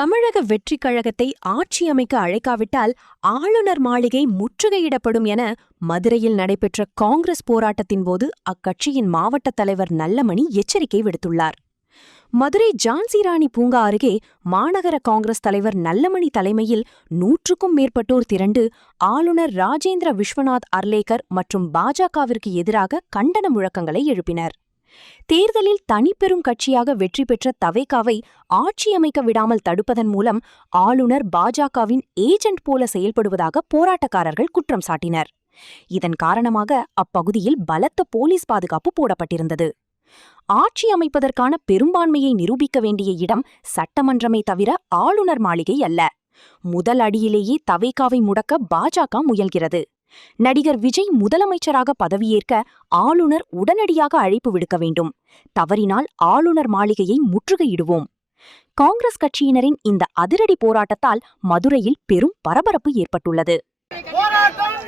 தமிழக வெற்றிக் கழகத்தை ஆட்சி அமைக்க அழைக்காவிட்டால் ஆளுநர் மாளிகை முற்றுகையிடப்படும் என மதுரையில் நடைபெற்ற காங்கிரஸ் போராட்டத்தின் போது அக்கட்சியின் மாவட்ட தலைவர் நல்லமணி எச்சரிக்கை விடுத்துள்ளார். மதுரை ஜான்சிராணி பூங்கா அருகே மாநகர காங்கிரஸ் தலைவர் நல்லமணி தலைமையில் 100க்கும் மேற்பட்டோர் திரண்டு ஆளுநர் ராஜேந்திர விஸ்வநாத் அர்லேக்கர் மற்றும் பாஜகவிற்கு எதிராக கண்டன முழக்கங்களை எழுப்பினர். தேர்தலில் தனிப்பெரும் கட்சியாக வெற்றி பெற்ற தவேகாவை ஆட்சியமைக்க விடாமல் தடுப்பதன் மூலம் ஆளுநர் பாஜகவின் ஏஜென்ட் போல செயல்படுவதாக போராட்டக்காரர்கள் குற்றம் சாட்டினர். இதன் காரணமாக அப்பகுதியில் பலத்த போலீஸ் பாதுகாப்பு போடப்பட்டிருந்தது. ஆட்சி அமைப்பதற்கான பெரும்பான்மையை நிரூபிக்க வேண்டிய இடம் சட்டமன்றமே தவிர ஆளுநர் மாளிகை அல்ல. முதல் அடியிலேயே தவேகாவை முடக்க பாஜக முயல்கிறது. நடிகர் விஜய் முதலமைச்சராக பதவியேற்க ஆளுநர் உடனடியாக அழைப்பு விடுக்க வேண்டும். தவறினால் ஆளுநர் மாளிகையை முற்றுகையிடுவோம். காங்கிரஸ் கட்சியினரின் இந்த அதிரடி போராட்டத்தால் மதுரையில் பெரும் பரபரப்பு ஏற்பட்டுள்ளது. வாழட்டும்